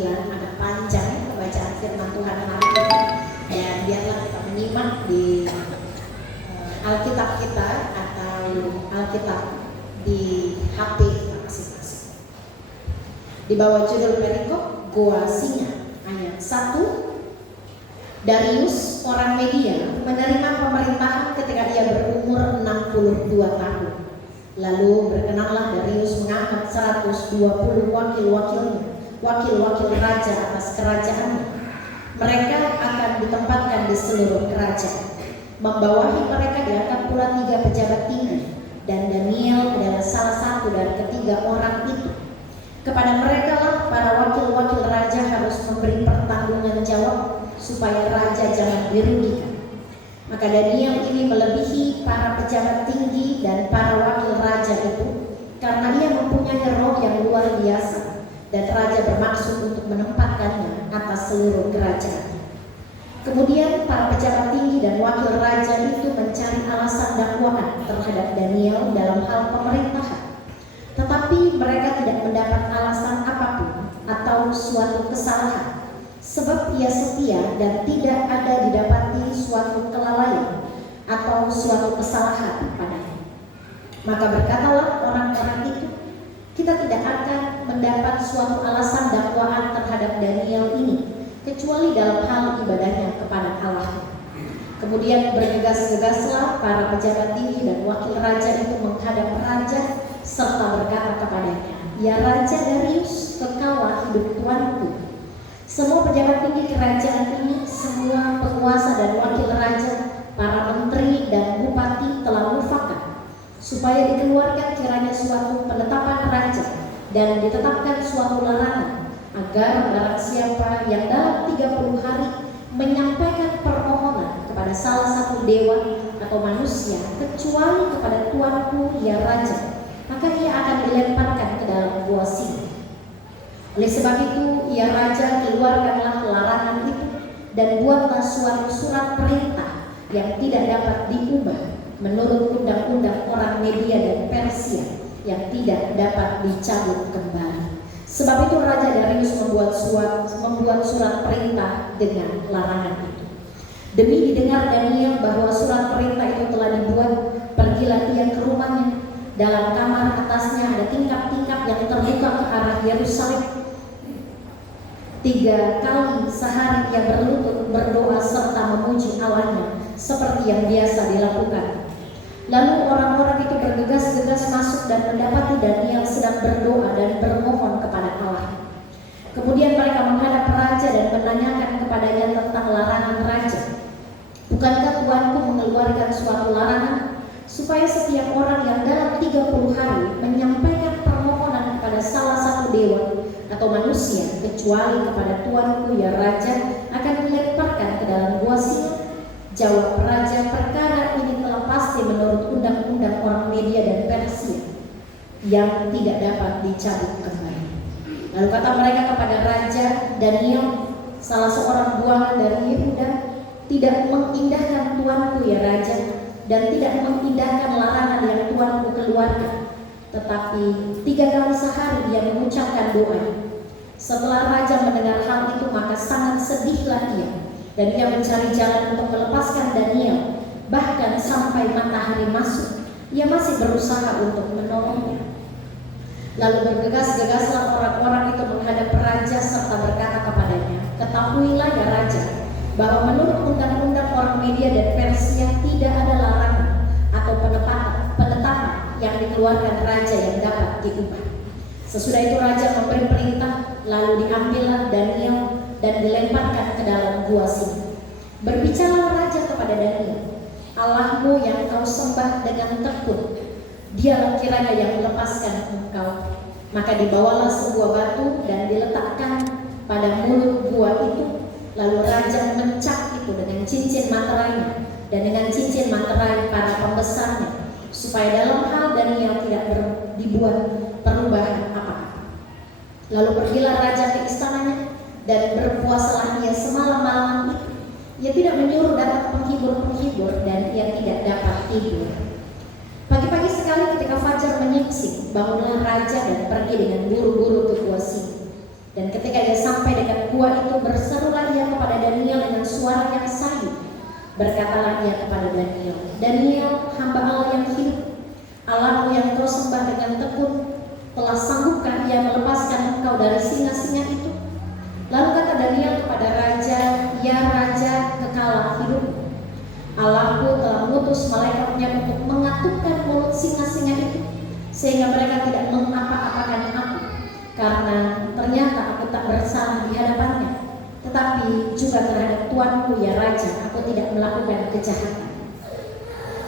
agak panjang pembacaan firman Tuhan hari ini, dan biarlah kita menyimak di Alkitab kita atau Alkitab di HP masing-masing. Di bawah judul perikop Goa Singa ayat 1, Darius orang Media menerima pemerintahan ketika ia berumur 62 tahun. Lalu berkenanlah Darius mengangkat 120 wakil-wakil raja atas kerajaannya. Mereka akan ditempatkan di seluruh kerajaan. Membawahi mereka diangkat pula 3 pejabat tinggi, dan Daniel adalah salah satu dari ketiga orang itu. Kepada mereka lah para wakil-wakil raja harus memberi pertanggungan jawab supaya raja jangan dirugikan. Maka Daniel ini melebihi para pejabat tinggi dan para wakil raja itu karena ia mempunyai roh yang luar biasa, dan raja bermaksud untuk menempatkannya atas seluruh kerajaan. Kemudian para pejabat tinggi dan wakil raja itu mencari alasan dakwaan terhadap Daniel dalam hal pemerintahan. Tetapi mereka tidak mendapat alasan apapun atau suatu kesalahan, sebab ia setia dan tidak ada didapati suatu kelalaian atau suatu kesalahan padanya. Maka berkatalah orang-orang itu, kita tidak akan mendapat suatu alasan dakwaan terhadap Daniel ini, kecuali dalam hal ibadahnya kepada Allah. Kemudian bergegas-gegaslah para pejabat tinggi dan wakil raja itu menghadap raja serta berkata kepadanya, ya Raja Darius, kekalah hidup tuanku. Semua pejabat tinggi kerajaan ini, semua penguasa dan wakil raja, para menteri dan bupati telah mufakat supaya dikeluarkan kiranya suatu penetapan raja dan ditetapkan suatu larangan agar barang siapa yang dalam 30 hari menyampaikan permohonan kepada salah satu dewa atau manusia kecuali kepada tuanku ya raja, maka ia akan dilemparkan ke dalam gua singa. Oleh sebab itu, ya raja, keluarkanlah larangan itu dan buatlah suatu surat perintah yang tidak dapat diubah menurut undang-undang orang Media dan Persia yang tidak dapat dicabut kembali. Sebab itu Raja Darius membuat surat perintah dengan larangan itu. Demi didengar Daniel bahwa surat perintah itu telah dibuat, pergilah ia ke rumahnya. Dalam kamar atasnya ada tingkap-tingkap yang terbuka ke arah Yerusalem. 3 kali sehari ia berlutut berdoa serta memuji Allahnya seperti yang biasa dilakukan. Lalu orang-orang itu bergegas-gegas masuk dan mendapati Daniel sedang berdoa dan bermohon kepada Allah. Kemudian mereka menghadap raja dan menanyakan kepadanya tentang larangan raja. Bukankah tuanku mengeluarkan suatu larangan supaya setiap orang yang dalam 30 hari menyampaikan permohonan kepada salah satu dewa atau manusia kecuali kepada tuanku ya raja akan dilemparkan ke dalam gua singa? Jawab raja, perkara ini telah pasti menurut undang-undang orang Media dan Persia yang tidak dapat dicabut kembali. Lalu kata mereka kepada raja, Daniel, salah seorang buangan dari Yehuda, tidak mengindahkan tuanku ya raja, dan tidak mengindahkan larangan yang tuanku keluarkan, tetapi 3 kali sehari dia mengucapkan doa. Setelah raja mendengar hal itu, maka sangat sedihlah ia, dan ia mencari jalan untuk melepaskan Daniel. Bahkan sampai matahari masuk, ia masih berusaha untuk menolongnya. Lalu bergegas-gegaslah orang-orang itu menghadap raja serta berkata kepadanya, ketahuilah ya raja, bahwa menurut undang-undang orang Media dan Persia tidak ada larangan atau penetapan yang dikeluarkan raja yang dapat diubah. Sesudah itu raja memberi perintah, lalu diambillah Daniel dan dilemparkan ke dalam gua singa. Berbicara raja kepada Daniel, Allahmu yang kau sembah dengan tekun, dialah kiranya yang melepaskan engkau. Maka dibawalah sebuah batu dan diletakkan pada mulut gua itu. Lalu raja mencak itu dengan cincin materainya dan dengan cincin materai para pembesarnya, supaya dalam hal Daniel tidak dibuat perubahan apa-apa. Lalu pergilah raja ke istananya dan berpuasalah ia semalam-malaman itu. Ia tidak menyuruh datang penghibur-penghibur dan ia tidak dapat tidur. Pagi-pagi sekali ketika fajar menyingsing, bangunlah raja dan pergi dengan buru-buru ke gua singa. Dan ketika ia sampai dekat gua itu, berserulah ia kepada Daniel dengan suara yang sayu. Berkatalah ia kepada Daniel, Daniel, hamba Allah yang hidup, Allahmu yang kau sembah dengan tekun, telah sanggupkah ia melepaskan engkau dari singa-singa itu? Lalu kata Daniel kepada raja, ya raja, kekalah hidupmu. Allahku telah mengutus malaikatnya untuk mengatupkan mulut singa-singa itu, sehingga mereka tidak mengapa-apakan aku, karena ternyata aku tak bersalah di hadapannya. Tetapi juga terhadap tuanku ya raja, aku tidak melakukan kejahatan.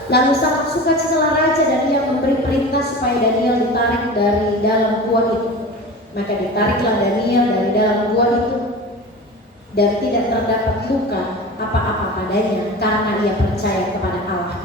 Lalu sangat sukacitalah raja dan ia memberi perintah supaya Daniel ditarik dari dalam gua itu. Maka ditariklah Daniel dari dalam gua itu, dan tidak terdapat luka apa-apa padanya, karena ia percaya kepada Allah.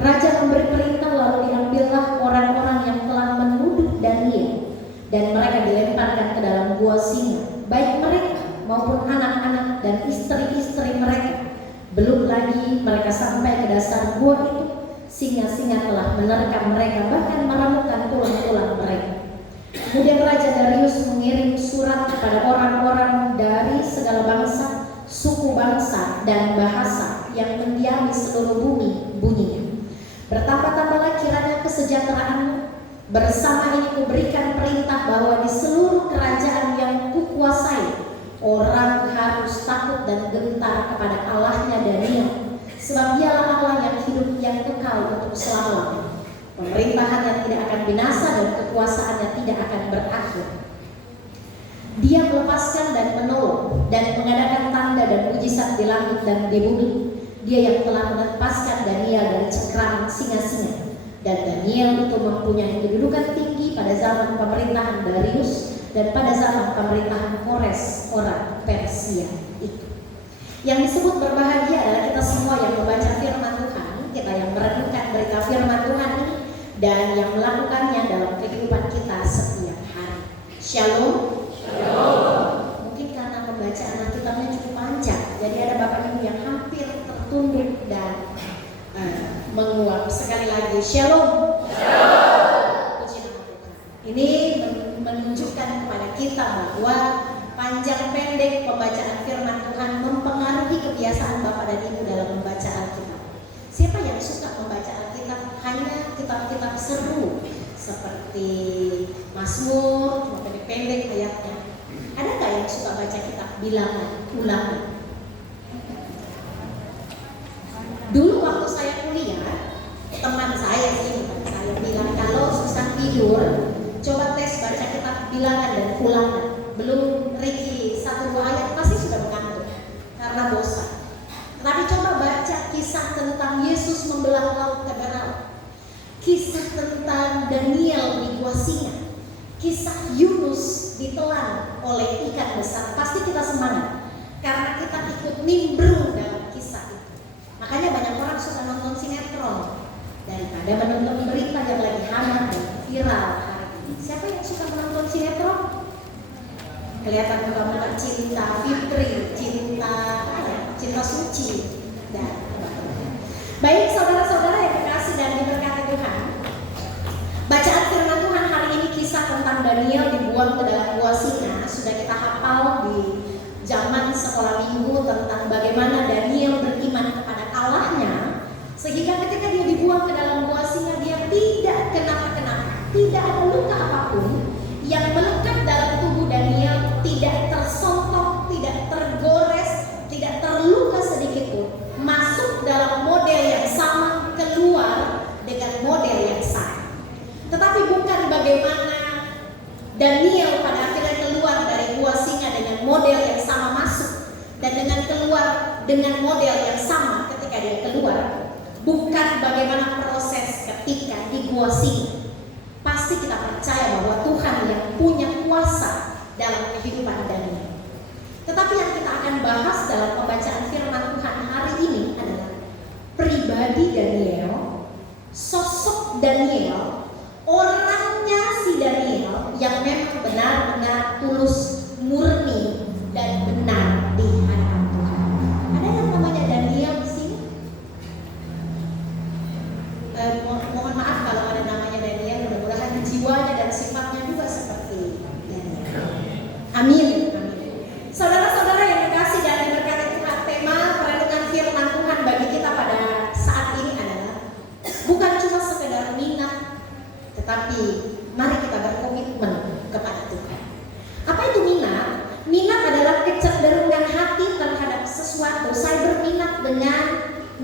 Raja memberi perintah, lalu diambillah orang-orang yang telah menuduh Daniel, dan mereka dilemparkan ke dalam gua singa, baik mereka maupun anak-anak dan istri-istri mereka. Belum lagi mereka sampai ke dasar gua itu, singa-singa telah menerkam mereka, bahkan meramukkan tulang-tulang mereka. Kemudian Raja Darius mengirim surat kepada orang-orang dari segala bangsa, suku bangsa, dan bahasa yang mendiami seluruh bumi. Bunyinya, bertambah-tambahlah kiranya kesejahteraanmu. Bersama ini kuberikan perintah bahwa di seluruh kerajaan yang kukuasai, orang harus takut dan gentar kepada Allahnya Daniel, sebab dialah Allah yang hidup, yang kekal untuk selama-lamanya. Pemerintahannya tidak akan binasa dan kekuasaannya tidak akan berakhir. Dia melepaskan dan menolong dan mengadakan tanda dan mujizat di langit dan di bumi. Dia yang telah melepaskan Daniel dari cengkraman singa-singa. Dan Daniel itu mempunyai kedudukan tinggi pada zaman pemerintahan Darius dan pada zaman pemerintahan Kores orang Persia itu. Yang disebut berbahagia adalah kita semua yang membaca firman Tuhan, kita yang merenungkan berita firman Tuhan ini, dan yang melakukannya dalam kehidupan kita setiap hari. Shalom. Shalom. Mungkin karena pembacaan Alkitabnya cukup panjang, jadi ada Bapak Ibu yang hampir tertunduk dan menguap. Sekali lagi, Shalom. Shalom. Puji nama Tuhan. Ini menunjukkan kepada kita bahwa panjang pendek pembacaan firman Tuhan mempengaruhi kebiasaan Bapak dan Ibu dalam membaca Alkitab. Siapa yang suka membaca Alkitab hanya kitab-kitab seru seperti Mazmur, cuma pendek-pendek ayatnya? Ada nggak yang suka baca kitab bilangan, ulangan? Dulu waktu saya kuliah, teman saya sih, saya bilang kalau susah tidur, coba tes baca kitab bilangan dan ulangan. Belum Riki 1-2 ayat pasti sudah mengantuk karena bosan. Tapi coba baca kisah tentang Yesus membelah laut Teberau, kisah tentang Daniel di gua singa, kisah Yunus ditelan oleh ikan besar. Pasti kita semangat karena kita ikut nimbrung dalam kisah itu. Makanya banyak orang suka nonton sinetron daripada menonton berita yang lagi hangat dan viral hari ini. Siapa yang suka menonton sinetron? Kelihatan muka-muka Cinta Fitri, Cinta Suci, dan baik saudara-saudara yang dikasih dan diberkati Tuhan. Bacaan firman Tuhan hari ini kisah tentang Daniel dibuang ke dalam gua singa. Sudah kita hafal di zaman sekolah minggu tentang bagaimana Daniel beriman kepada Allahnya, sehingga ketika dia dibuang ke dalam gua singa dia tidak kenapa-kenapa, tidak ada luka apapun yang melekat dalam tubuh Daniel, tidak tersontok, tidak tergores, tidak terluka sedikit pun. Masuk dalam model yang sama, keluar dengan model yang sama. Tetapi bukan bagaimana Daniel pada akhirnya keluar dari gua singa dengan model yang sama masuk, dan dengan keluar dengan model yang sama ketika dia keluar. Bukan bagaimana proses ketika di gua singa. Pasti kita percaya bahwa Tuhan yang punya kuasa dalam kehidupan Daniel. Tetapi yang kita akan bahas dalam pembacaan firman Tuhan hari ini adalah pribadi Daniel, sosok Daniel, orangnya si Daniel yang memang benar-benar tulus, murni, dan benar di hadapan Tuhan. Ada yang namanya Daniel di sini? Mohon maaf kalau ada namanya Daniel, mudah-mudahan jiwanya dan sifatnya juga seperti Daniel. Amin.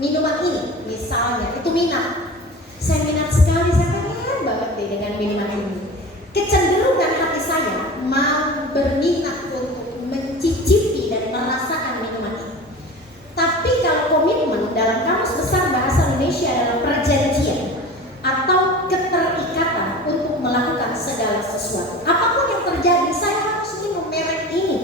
minuman ini, misalnya itu minat. Saya minat sekali, saya pengen banget deh dengan minuman ini. Kecenderungan hati saya mau berminat untuk mencicipi dan merasakan minuman ini. Tapi kalau komitmen dalam Kamus Besar Bahasa Indonesia adalah perjanjian atau keterikatan untuk melakukan segala sesuatu. Apapun yang terjadi, saya harus minum merek ini.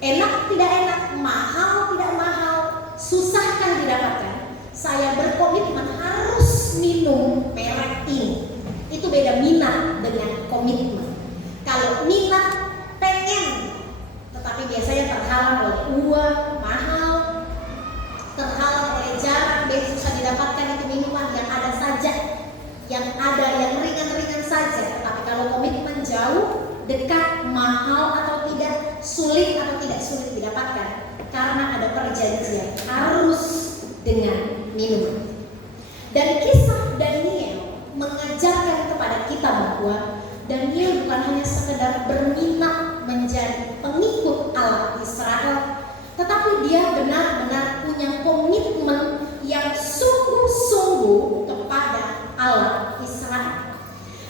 Enak tidak enak, mahal tidak mahal, susah kan didapatkan. Saya berkomitmen harus minum merek ini. Itu beda minat dengan komitmen. Kalau minat pengen, tetapi biasanya terhalang oleh uang mahal, terhalang oleh jarang, susah didapatkan itu minuman yang ada saja, yang ada yang ringan-ringan saja. Tapi kalau komitmen jauh, dekat, mahal atau tidak, sulit atau tidak sulit didapatkan, karena ada perjanjian harus dengan minuman. Dan kisah Daniel mengajarkan kepada kita bahwa Daniel bukan hanya sekedar berminat menjadi pengikut Allah Israel, tetapi dia benar-benar punya komitmen yang sungguh-sungguh kepada Allah Israel.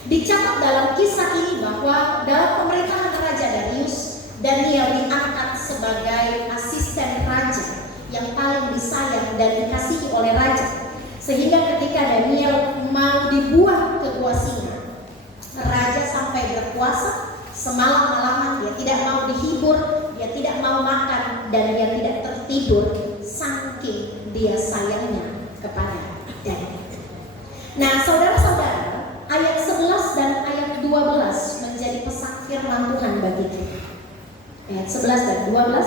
Dicatat dalam kisah ini bahwa dalam pemerintahan Raja Darius, Daniel diangkat sebagai asisten raja yang paling disayang dan dikasihi oleh raja. Sehingga ketika Daniel mau dibuang ke gua singa, raja sampai berpuasa semalam-malaman, dia tidak mau dihibur, dia tidak mau makan, dan dia tidak tertidur saking dia sayangnya kepada Daniel. Nah, saudara-saudara, ayat 11 dan ayat 12 menjadi pesan firman Tuhan bagi kita. Ayat 11 dan 12,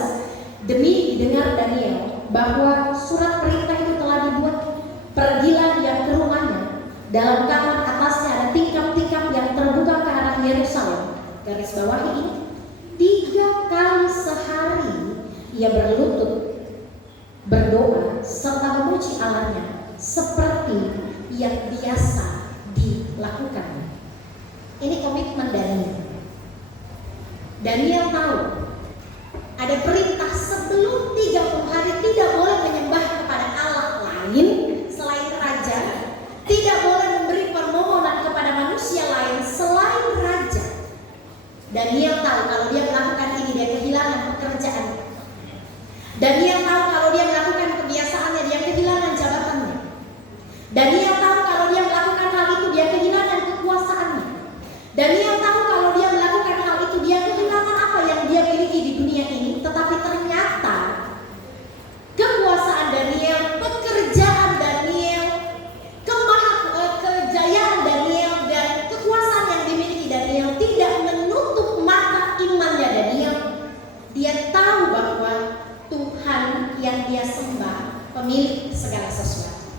demi didengar Daniel bahwa surat perintah itu telah dibuat, pergilah dia ke rumahnya. Dalam kamar atasnya ada tingkap-tingkap yang terbuka ke arah Yerusalem. Garis bawahi ini, 3 kali sehari ia berlutut, berdoa serta memuji Allahnya seperti yang biasa dilakukan. Ini komitmen Daniel. Daniel tahu ada perintah sebelum 30 hari tidak boleh menyembah kepada Allah lain selain raja, tidak boleh memberi permohonan kepada manusia lain selain raja. Daniel tahu kalau dia melakukan ini dia kehilangan pekerjaannya. Daniel tahu kalau dia melakukan kebiasaannya dia kehilangan jabatannya. Daniel tahu kalau dia melakukan hal itu dia kehilangan kekuasaannya. Daniel tahu kalau dia melakukan hal itu dia kehilangan apa yang dia miliki di dunia ini. Tetapi ternyata kekuasaan Daniel, pekerjaan Daniel, kejayaan Daniel, dan kekuasaan yang dimiliki Daniel tidak menutup mata imannya Daniel. Dia tahu bahwa Tuhan yang dia sembah pemilik segala sesuatu.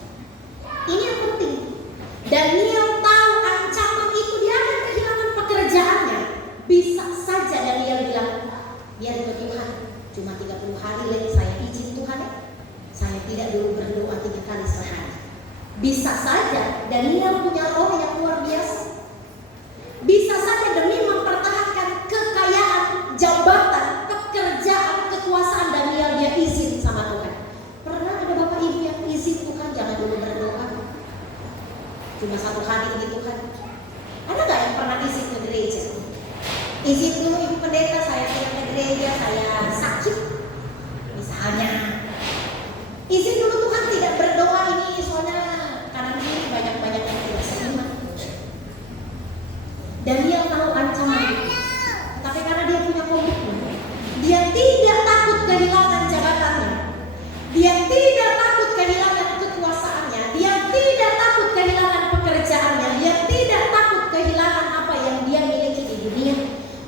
Ini yang penting. Daniel tahu ancaman itu dia akan kehilangan pekerjaannya. Bisa saja Daniel bilang, biar itu Tuhan, cuma 30 hari lagi saya izin Tuhan ya. Saya tidak dulu berdoa 3 kali sehari. Bisa saja Daniel punya roh yang luar biasa. Bisa saja demi mempertahankan kekayaan, jabatan, pekerjaan, kekuasaan Daniel dia izin sama Tuhan. Pernah ada bapak ibu yang izin Tuhan jangan dulu berdoa, cuma 1 hari ini Tuhan? Ada nggak yang pernah izin ke gereja? Izin dulu ibu pendeta saya tidak ke gereja, saya sakit misalnya. Izin dulu Tuhan tidak berdoa ini soalnya kanan kiri banyak-banyak yang tidak seiman. Daniel tahu ancaman itu, tapi karena dia punya komitmen, dia tidak takut kehilangan jabatannya, dia tidak takut kehilangan kekuasaannya, dia tidak takut kehilangan pekerjaannya, dia tidak takut kehilangan apa yang dia miliki di dunia.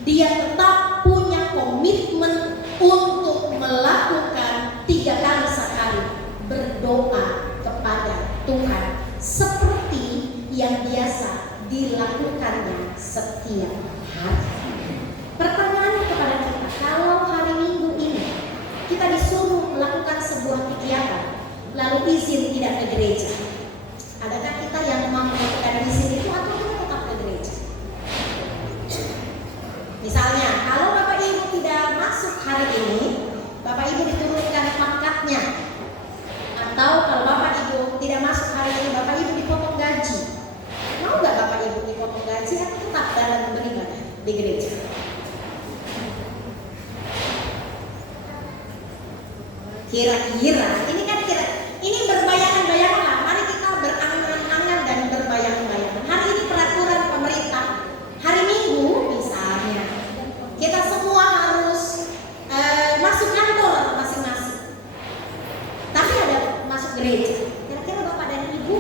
Dia tetap punya komitmen untuk melakukan 3 kali sehari berdoa kepada Tuhan seperti yang biasa dilakukannya setiap hari. Pertanyaannya kepada kita, kalau hari Minggu ini kita disuruh melakukan sebuah kegiatan lalu izin tidak ke gereja, adakah kita yang mau melakukan izin itu atau kita tetap ke gereja? Misalnya, kalau Bapak Ibu tidak masuk hari ini, Bapak Ibu diturunkan pangkatnya. Atau kalau Bapak Kira-kira, ini berbayangan-bayangan lah. Mari kita berangan-angan dan berbayangan-bayangan. Hari ini peraturan pemerintah, hari Minggu misalnya, kita semua harus masuk kantor masing-masing. Tapi ada masuk gereja. Kira-kira Bapak dan Ibu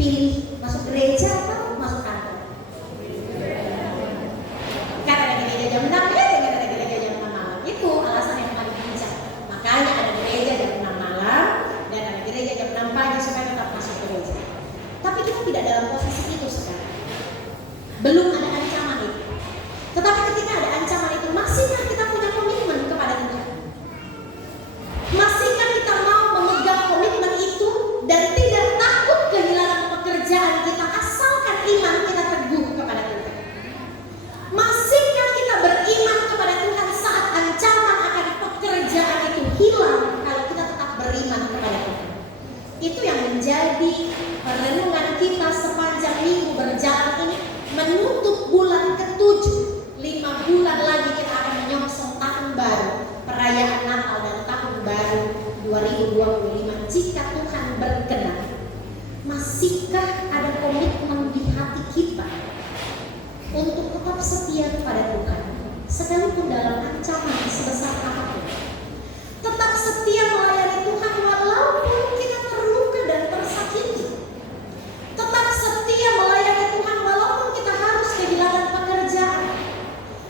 pilih masuk gereja atau masuk kantor? Karena ada gereja jam 6 ya, dengan ada gereja jam 6 malam. Itu alasan yang paling bijak. Makanya ada gereja jam 6 malam dan ada gereja jam 6 pagi supaya tetap masuk gereja. Tapi kita tidak dalam posisi itu sekarang. Belum ada ancaman itu. Tetapi ketika ada ancaman itu, masihkah kita punya komitmen kepada Tuhan? Masihkah kita mau memegang komitmen itu dan tidak takut kehilangan pekerjaan kita asalkan iman kita teguh kepada Tuhan? Masihkah kita beriman kepada Tuhan saat ancaman akan pekerjaan itu hilang kalau kita tetap beriman kepada Tuhan? Itu yang menjadi renungan kita sepanjang minggu berjalan ini, menutup bulan ke-7. 5 bulan lagi kita akan menyongsong tahun baru, perayaan Natal dan tahun baru 2025. Jika Tuhan berkenan, masihkah ada komitmen di hati kita untuk tetap setia kepada Tuhan sekalipun dalam ancaman sebesar apapun? Tetap setia melayani Tuhan walaupun kita terluka dan tersakiti. Tetap setia melayani Tuhan walaupun kita harus kehilangan pekerjaan.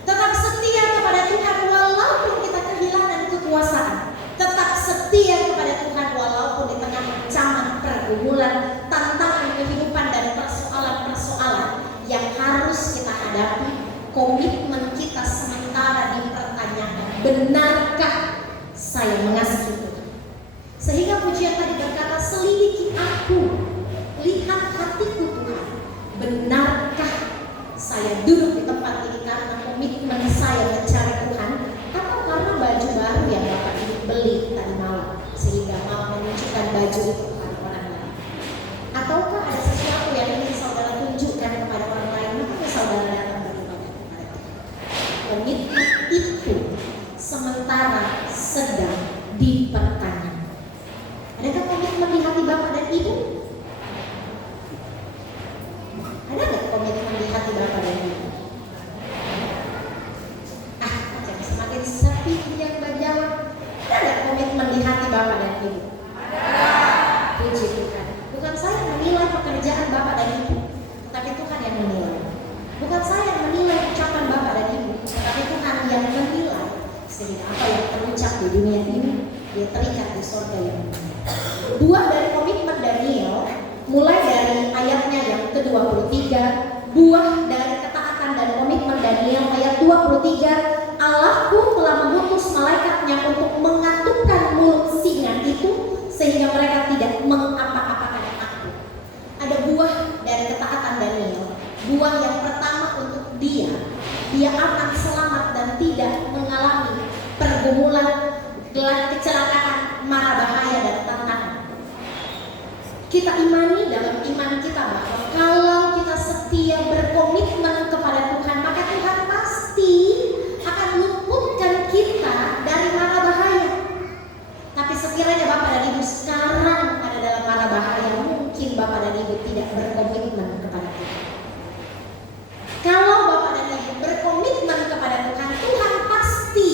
Tetap setia kepada Tuhan walaupun kita kehilangan kekuasaan. Tetap setia kepada Tuhan walaupun di tengah ancaman, pergumulan, tantangan kehidupan dan persoalan-persoalan yang harus kita hadapi. Komitmen kita sementara dipertanyakan. Benarkah saya mengasihi Tuhan? Sehingga pujian tadi berkata, selidiki aku, lihat hatiku Tuhan. Benarkah saya duduk di tempat ini karena komitmen saya mencari Tuhan, atau karena baju baru yang Bapak Ibu beli tadi malam sehingga mau menunjukkan baju itu kepada orang lain? Ataukah ada sesuatu yang ingin saudara tunjukkan kepada orang lain, makanya saudara datang beribadah kepada Tuhan? Komitmen itu sementara sedang dipertanyakan. Adakah komitmen di hati Bapak dan Ibu? Ada nggak komitmen di hati Bapak dan Ibu? Jangan semakin sepi yang menjawab. Ada nggak komitmen di hati Bapak dan Ibu? Ada. Puji Tuhan. Bukan saya yang menilai pekerjaan Bapak dan Ibu, tetapi Tuhan yang menilai. Bukan saya yang menilai ucapan Bapak dan Ibu, tetapi Tuhan yang menilai. Sehingga apa yang terucap di dunia ini, dia terikat di surga yang mulia. Buah dari komitmen Daniel, mulai dari ayatnya yang ke-23, buah dari ketaatan dan komitmen Daniel ayat 23, Allahku telah mengutus malaikatnya untuk mengatupkan mulut singa itu sehingga mereka tidak mengapa-apakan aku. Ada buah dari ketaatan Daniel. Buah yang pertama untuk dia akan selamat dan tidak mengalami pergumulan, kecelakaan, mara bahaya dan tantangan. Kita imani dalam iman kita bahwa kalau kita setia berkomitmen kepada Tuhan, maka Tuhan pasti akan luputkan kita dari mara bahaya. Tapi sekiranya Bapak dan Ibu sekarang ada dalam mara bahaya, mungkin Bapak dan Ibu tidak berkomitmen kepada Tuhan. Kalau Bapak dan Ibu berkomitmen kepada Tuhan, Tuhan pasti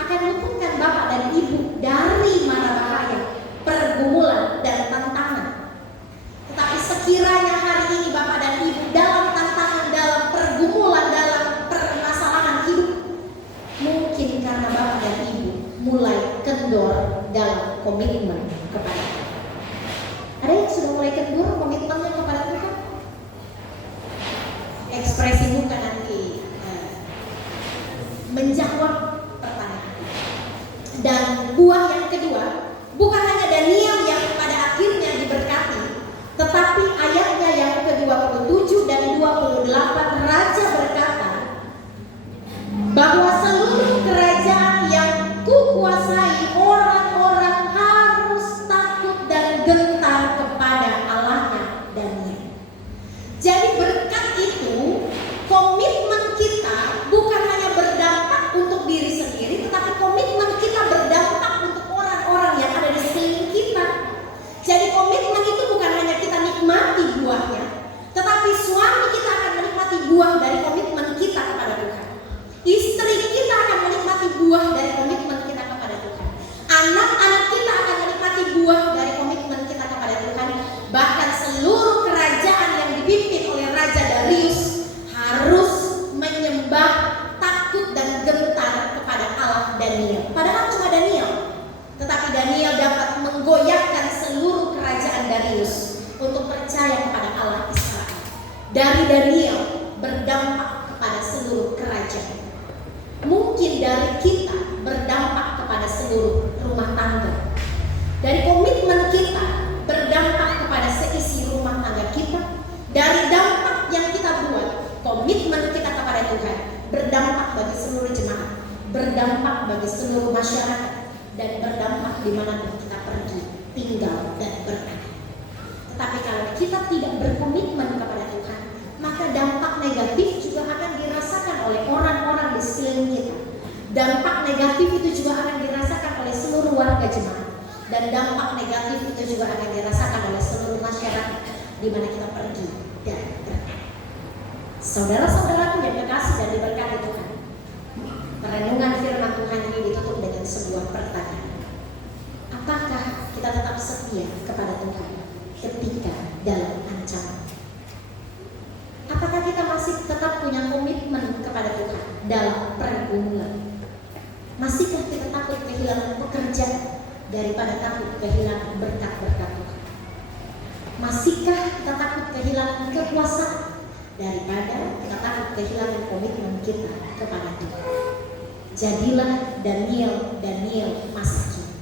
akan luputkan Bapak dan Ibu dari mara bahaya, pergumulan dan tantangan. Tetapi sekiranya hari ini Bapak dan Ibu dalam tantangan, dalam pergumulan, dalam permasalahan hidup, mungkin karena Bapak dan Ibu mulai kendor dalam komitmen kepada Tuhan. Ada yang sudah mulai kendor komitmennya kepada Tuhan? Ekspresi muka nanti menjawab pertanyaan. Dan buah yang kedua, bukan hanya Daniel yang pada akhirnya diberkati, tetapi ayatnya yang ke-27 dan 28, Raja berkata bahwa seluruh kerajaan yang kukuasai, orang-orang harus takut dan gentar kepada Allahnya Daniel. Jadi berkat itu, komitmen kita bukan hanya berdampak untuk diri sendiri, tetapi komitmen kita berdampak untuk orang-orang yang ada Daniel berdampak kepada seluruh kerajaan. Mungkin dari kita berdampak kepada seluruh rumah tangga. Dari komitmen kita berdampak kepada seisi rumah tangga kita. Dari dampak yang kita buat, komitmen kita kepada Tuhan berdampak bagi seluruh jemaat, berdampak bagi seluruh masyarakat, dan berdampak dimanapun kita pergi, tinggal, dan berada. Tetapi kalau kita tidak berkomitmen kepada Tuhan, maka dampak negatif juga akan dirasakan oleh orang-orang di sekeliling kita. Dampak negatif itu juga akan dirasakan oleh seluruh warga jemaat. Dan dampak negatif itu juga akan dirasakan oleh seluruh masyarakat di mana kita pergi dan berada. Saudara-saudaraku yang kekasih dan diberkati Tuhan, perenungan firman Tuhan ini ditutup dengan sebuah pertanyaan. Apakah kita tetap setia kepada Tuhan ketika dalam ancaman? Apakah kita masih tetap punya komitmen kepada Tuhan dalam pergumulan? Masihkah kita takut kehilangan pekerjaan daripada takut kehilangan berkat-berkat Tuhan? Masihkah kita takut kehilangan kekuasaan daripada kita takut kehilangan komitmen kita kepada Tuhan? Jadilah Daniel masa kini.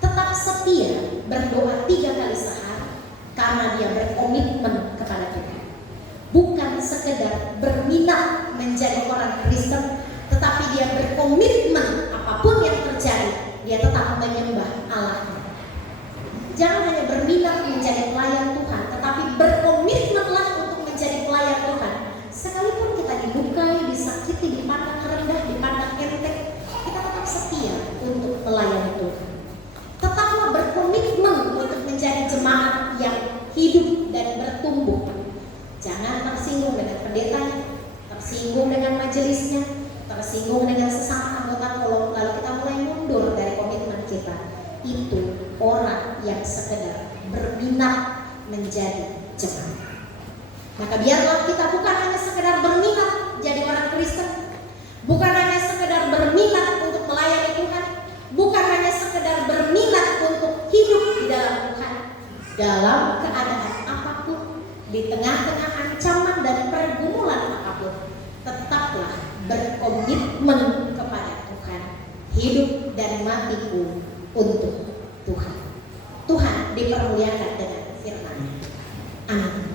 Tetap setia berdoa 3 kali sehari karena dia berkomitmen kepada Tuhan. Bukan sekedar berminat menjadi orang Kristen, tetapi dia berkomitmen apapun yang terjadi, dia tetap menyembah Allahnya. Jangan hanya berminat menjadi pelayan Tuhan, tetapi berkomitmenlah untuk menjadi pelayan Tuhan. Sekalipun kita dilukai, disakiti, dipandang rendah, dipandang enteng, kita tetap setia untuk melayani Tuhan. Tetaplah berkomitmen untuk menjadi jemaat yang hidup dan bertumbuh. Jangan tersinggung dengan pendetanya, tersinggung dengan majelisnya, tersinggung dengan sesama anggota kolom, lalu kita mulai mundur dari komitmen kita. Itu orang yang sekedar berminat menjadi jemaat. Maka biarlah kita bukan hanya sekedar berminat jadi orang Kristen, bukan hanya sekedar berminat untuk melayani Tuhan, bukan hanya sekedar berminat untuk hidup di dalam Tuhan. Dalam keadaan apapun, di tengah-tengah ancaman dan pergumulan apapun, tetaplah berkomitmen kepada Tuhan. Hidup dan matiku untuk Tuhan. Tuhan dipermuliakan dengan firman-Nya. Amin.